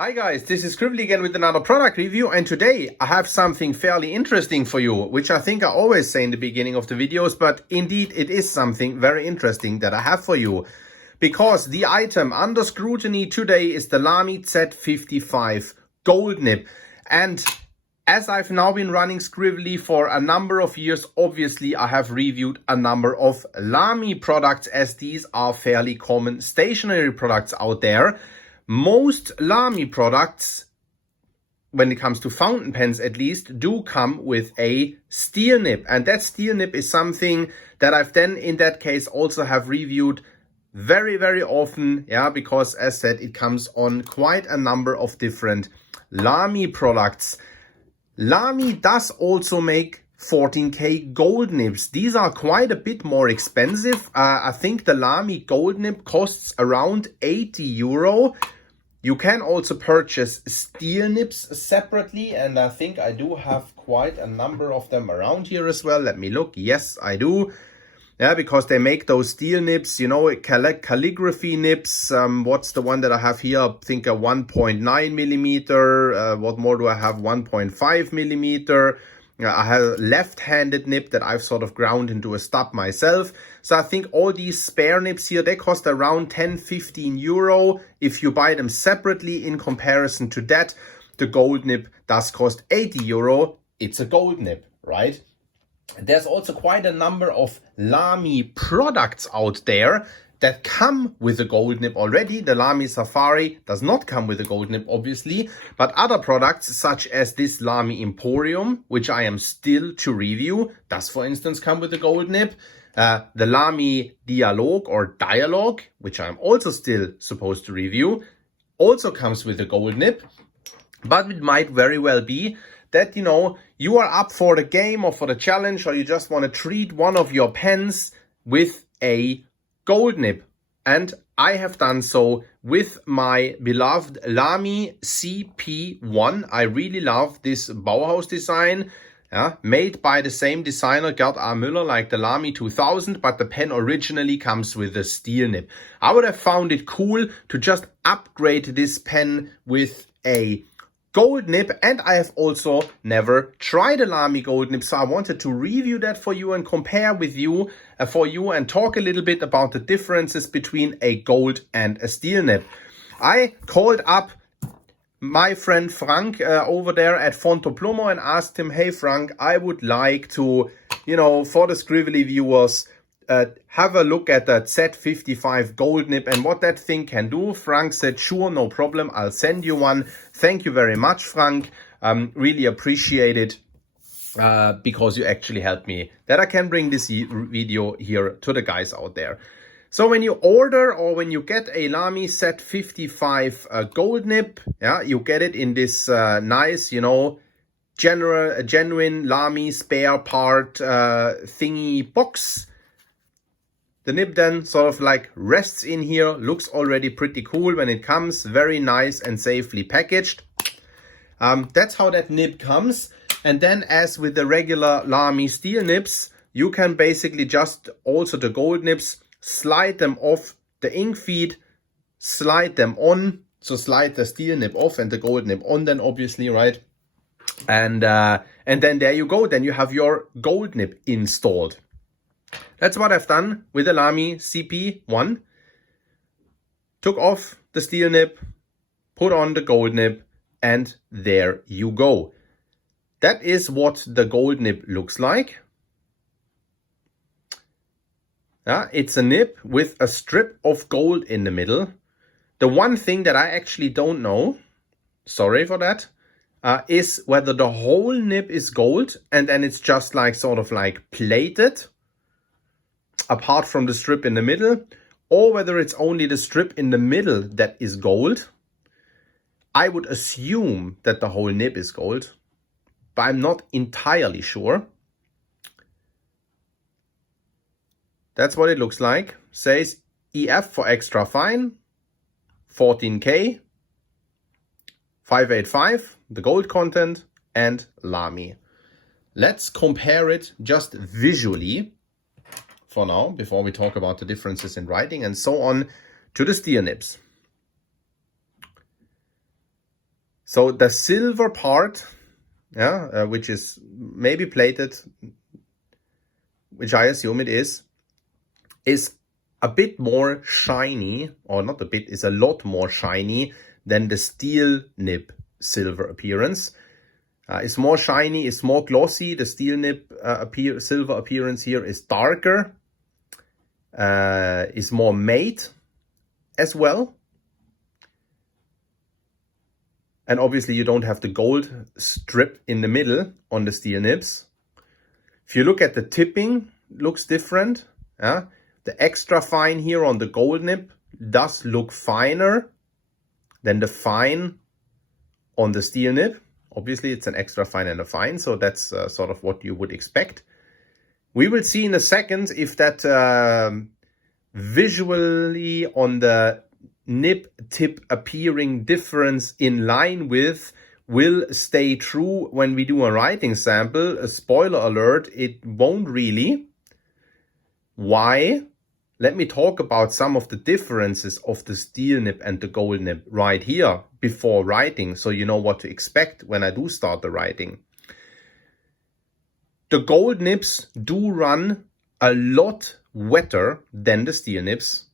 Hi guys, this is Scribbly again with another product review, and today I have something fairly interesting for you, which I think I always say in the beginning of the videos, but indeed it is something very interesting that I have for you. Because the item under scrutiny today is the Lamy Z55 Gold Nib. And as I've now been running Scribbly for a number of years, obviously I have reviewed a number of Lamy products, as these are fairly common stationary products out there. Most Lamy products, when it comes to fountain pens at least, do come with a steel nib. And that steel nib is something that I've then in that case also have reviewed very often, because as said, it comes on quite a number of different Lamy products. Lamy does also make 14K gold nibs. These are quite a bit more expensive. I think the Lamy gold nib costs around 80 euro. You can also purchase steel nibs separately, and I think I do have quite a number of them around here as well. Let me look. Yes, I do. Yeah, because they make those steel nibs, you know, calligraphy nibs. What's the one that I have here? I think a 1.9 millimeter. What more do I have? 1.5 millimeter. I have a left-handed nib that I've sort of ground into a stub myself. So I think all these spare nibs here, they cost around 10-15 euro. If you buy them separately, in comparison to that, the gold nib does cost 80 euro. It's a gold nib, right? There's also quite a number of Lamy products out there that come with a gold nib already. The Lamy Safari does not come with a gold nib, obviously, but other products such as this Lamy Emporium, which I am still to review, does for instance come with a gold nib. The Lamy Dialogue, which I'm also still supposed to review, also comes with a gold nib. But it might very well be that, you know, you are up for the game or for the challenge, or you just want to treat one of your pens with a gold nib. And I have done so with my beloved Lamy CP1. I really love this Bauhaus design, made by the same designer, Gerd A. Müller, like the Lamy 2000, but the pen originally comes with a steel nib. I would have found it cool to just upgrade this pen with a gold nib, and I have also never tried a Lamy gold nib, so I wanted to review that for you and compare with you and talk a little bit about the differences between a gold and a steel nib. I called up my friend Frank over there at Fontoplomo and asked him, hey Frank, I would like to, you know, for the Scribbly viewers, have a look at that Z55 gold nib and what that thing can do. Frank said, sure, no problem, I'll send you one. Thank you very much, Frank. Really appreciate it because you actually helped me that I can bring this video here to the guys out there. So when you order or when you get a Lamy Z55 gold nib, you get it in this nice, you know, genuine Lamy spare part thingy box. The nib then sort of like rests in here, looks already pretty cool when it comes, very nice and safely packaged. That's how that nib comes. And then, as with the regular Lamy steel nibs, you can basically just, also the gold nibs, slide them off the ink feed, slide them on. So slide the steel nib off and the gold nib on then, obviously, right? And then there you go. Then you have your gold nib installed. That's what I've done with the Lamy CP1. Took off the steel nib, put on the gold nib, and there you go. That is what the gold nib looks like. It's a nib with a strip of gold in the middle. The one thing that I actually don't know, sorry for that, is whether the whole nib is gold and then it's just like sort of like plated apart from the strip in the middle, or whether it's only the strip in the middle that is gold. I would assume that the whole nib is gold, but I'm not entirely sure. That's what it looks like. Says EF for extra fine, 14K, 585, the gold content, and Lamy. Let's compare it just visually for now, before we talk about the differences in writing and so on, to the steel nibs. So the silver part, yeah, which is maybe plated, which I assume it is a bit more shiny, or not a bit, is a lot more shiny than the steel nib silver appearance. It's more shiny, it's more glossy. The steel nib silver appearance here is darker, is more matte as well. And obviously you don't have the gold strip in the middle on the steel nibs. If you look at the tipping, looks different. Yeah? The extra fine here on the gold nib does look finer than the fine on the steel nib. Obviously it's an extra fine and a fine, so that's sort of what you would expect. We will see in a second if that visually on the nib tip appearing difference in line with will stay true when we do a writing sample. A spoiler alert, it won't really. Why? Let me talk about some of the differences of the steel nib and the gold nib right here before writing, so you know what to expect when I do start the writing. The gold nibs do run a lot wetter than the steel nibs,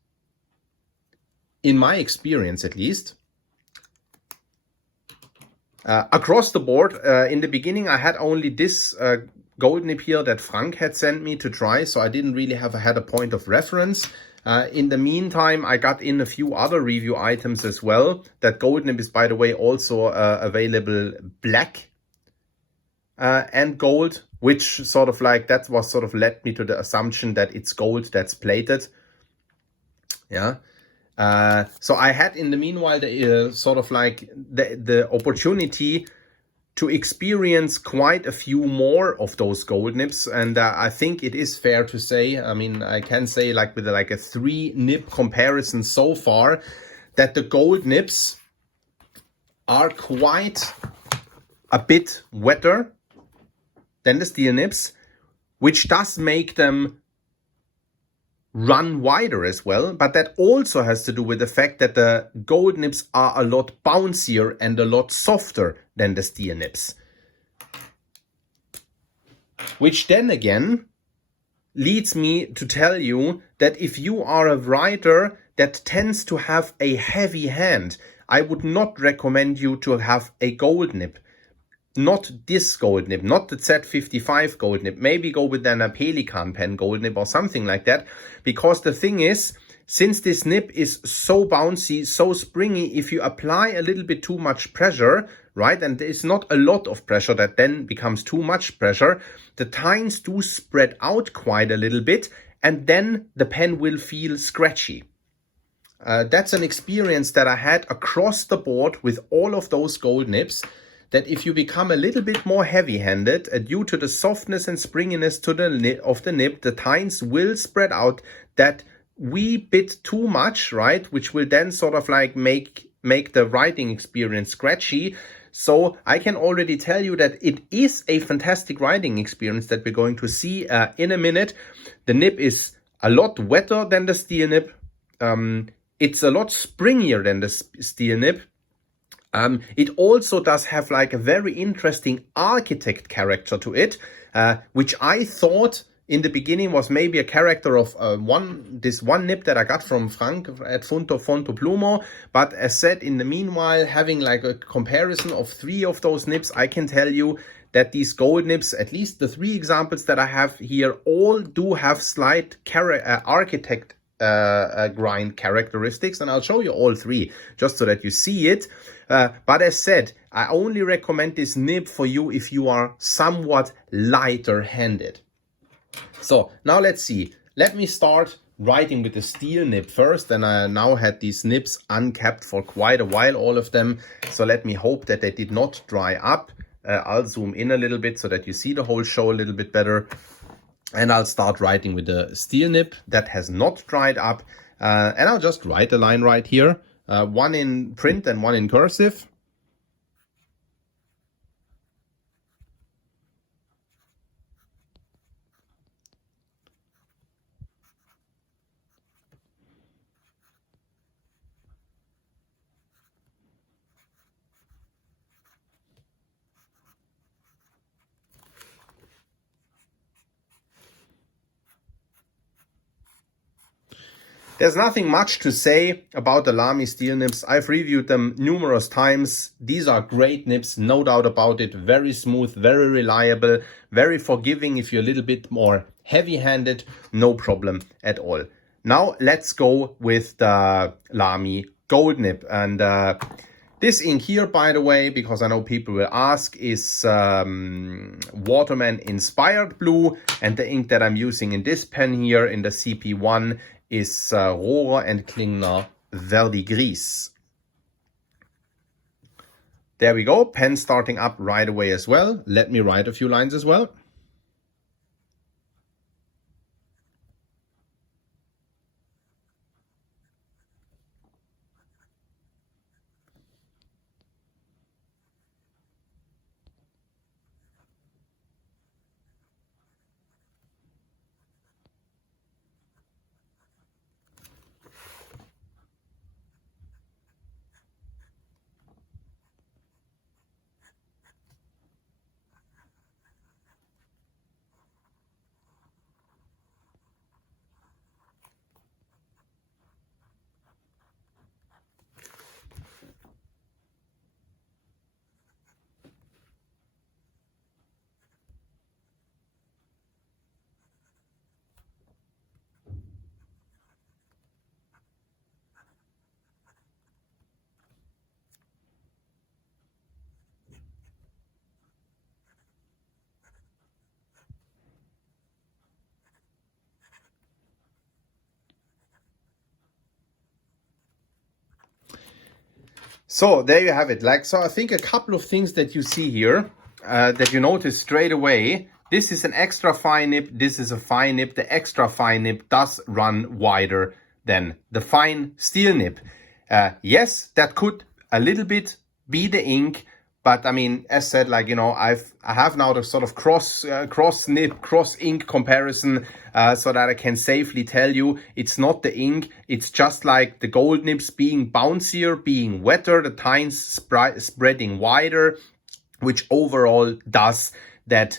in my experience at least. Across the board, in the beginning I had only this gold nib here that Frank had sent me to try, so I didn't really had a point of reference. In the meantime, I got in a few other review items as well. That gold nib is, by the way, also available black and gold, which sort of like, that was sort of led me to the assumption that it's gold that's plated. Yeah. So I had in the meanwhile the sort of like the opportunity to experience quite a few more of those gold nibs, and I think it is fair to say, I mean, I can say like with like a 3 nib comparison so far, that the gold nibs are quite a bit wetter than the steel nibs, which does make them run wider as well, but that also has to do with the fact that the gold nibs are a lot bouncier and a lot softer than the steel nibs. Which then again leads me to tell you that if you are a writer that tends to have a heavy hand, I would not recommend you to have a gold nib. Not this gold nib, not the Z55 gold nib. Maybe go with then a Pelikan pen gold nib or something like that. Because the thing is, since this nib is so bouncy, so springy, if you apply a little bit too much pressure, right, and there's not a lot of pressure that then becomes too much pressure, the tines do spread out quite a little bit, and then the pen will feel scratchy. That's an experience that I had across the board with all of those gold nibs. That if you become a little bit more heavy-handed, due to the softness and springiness of the nib, the tines will spread out that wee bit too much, right? Which will then sort of like make the writing experience scratchy. So I can already tell you that it is a fantastic writing experience that we're going to see in a minute. The nib is a lot wetter than the steel nib. It's a lot springier than the steel nib. It also does have like a very interesting architect character to it, which I thought in the beginning was maybe a character of this one nib that I got from Frank at Fonto Plumo. But as said, in the meanwhile, having like a comparison of 3 of those nibs, I can tell you that these gold nibs, at least the 3 examples that I have here, all do have slight architect grind characteristics, and I'll show you all 3 just so that you see it. But as said, I only recommend this nib for you if you are somewhat lighter handed. So now let's see. Let me start writing with the steel nib first, and I now had these nibs uncapped for quite a while, all of them. So let me hope that they did not dry up. I'll zoom in a little bit so that you see the whole show a little bit better. And I'll start writing with the steel nib that has not dried up. And I'll just write a line right here. One in print and one in cursive. There's nothing much to say about the Lamy steel nibs. I've reviewed them numerous times. These are great nibs, no doubt about it. Very smooth, very reliable, very forgiving. If you're a little bit more heavy-handed, no problem at all. Now let's go with the Lamy gold nib. And this ink here, by the way, because I know people will ask, is Waterman Inspired Blue. And the ink that I'm using in this pen here in the CP1 is Rohrer and Klingner Verdigris. There we go, pen starting up right away as well. Let me write a few lines as well. So there you have it. So I think a couple of things that you see here that you notice straight away. This is an extra fine nib. This is a fine nib. The extra fine nib does run wider than the fine steel nib. Yes, that could a little bit be the ink. But I mean, as said, like, you know, I have now the sort of cross nib, cross ink comparison, so that I can safely tell you it's not the ink. It's just like the gold nibs being bouncier, being wetter, the tines spreading wider, which overall does that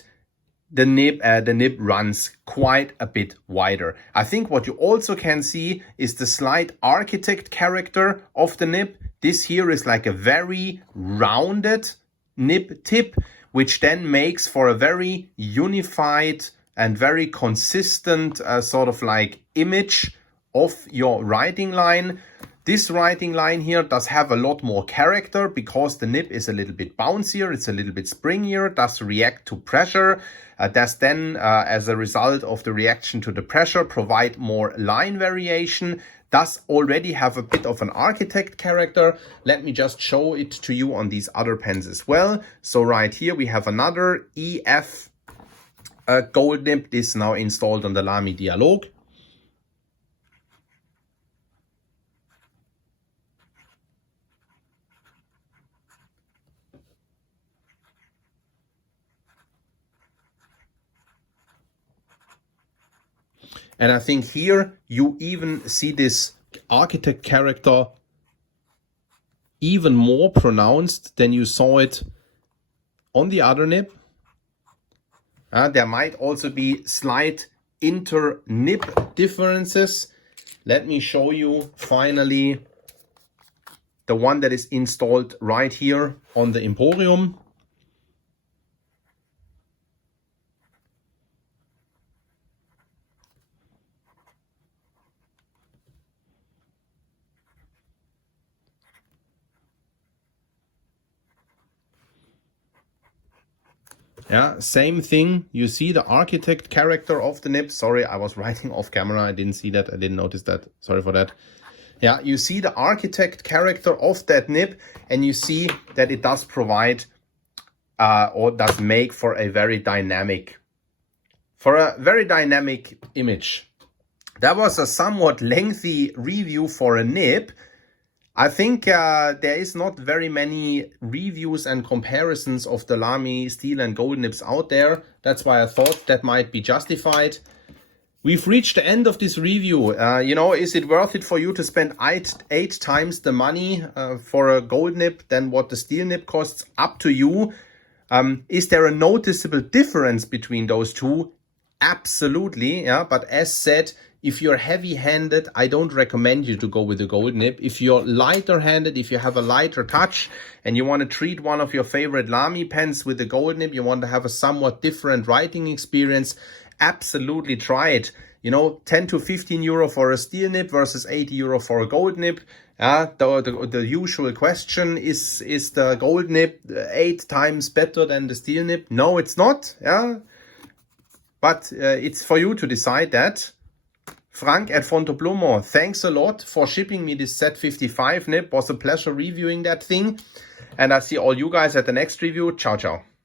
the nib runs quite a bit wider. I think what you also can see is the slight architect character of the nib. This here is like a very rounded nib tip, which then makes for a very unified and very consistent sort of like image of your writing line. This writing line here does have a lot more character because the nib is a little bit bouncier, it's a little bit springier, does react to pressure, does then, as a result of the reaction to the pressure, provide more line variation, does already have a bit of an architect character. Let me just show it to you on these other pens as well. So right here we have another EF gold nib. This is now installed on the Lamy Dialogue. And I think here you even see this architect character even more pronounced than you saw it on the other nib. There might also be slight inter-nib differences. Let me show you finally the one that is installed right here on the Emporium. Yeah, same thing. You see the architect character of the nib. Sorry, I was writing off camera. I didn't see that. I didn't notice that. Sorry for that. Yeah, you see the architect character of that nib, and you see that it does provide or does make for a very dynamic image. That was a somewhat lengthy review for a nib. I think there is not very many reviews and comparisons of the Lamy steel and gold nibs out there. That's why I thought that might be justified. We've reached the end of this review. You know, is it worth it for you to spend eight times the money for a gold nib than what the steel nib costs? Up to you. Is there a noticeable difference between those two? Absolutely, yeah. But as said, If you're heavy-handed, I don't recommend you to go with the gold nib. If you're lighter-handed, if you have a lighter touch and you want to treat one of your favorite Lamy pens with the gold nib, you want to have a somewhat different writing experience, absolutely try it. You know, 10 to 15 euro for a steel nib versus 80 euro for a gold nib. The usual question is the gold nib 8 times better than the steel nib? No, it's not. But it's for you to decide that. Frank at Fontoblomo, thanks a lot for shipping me this Z55 nib. Was a pleasure reviewing that thing. And I see all you guys at the next review. Ciao, ciao.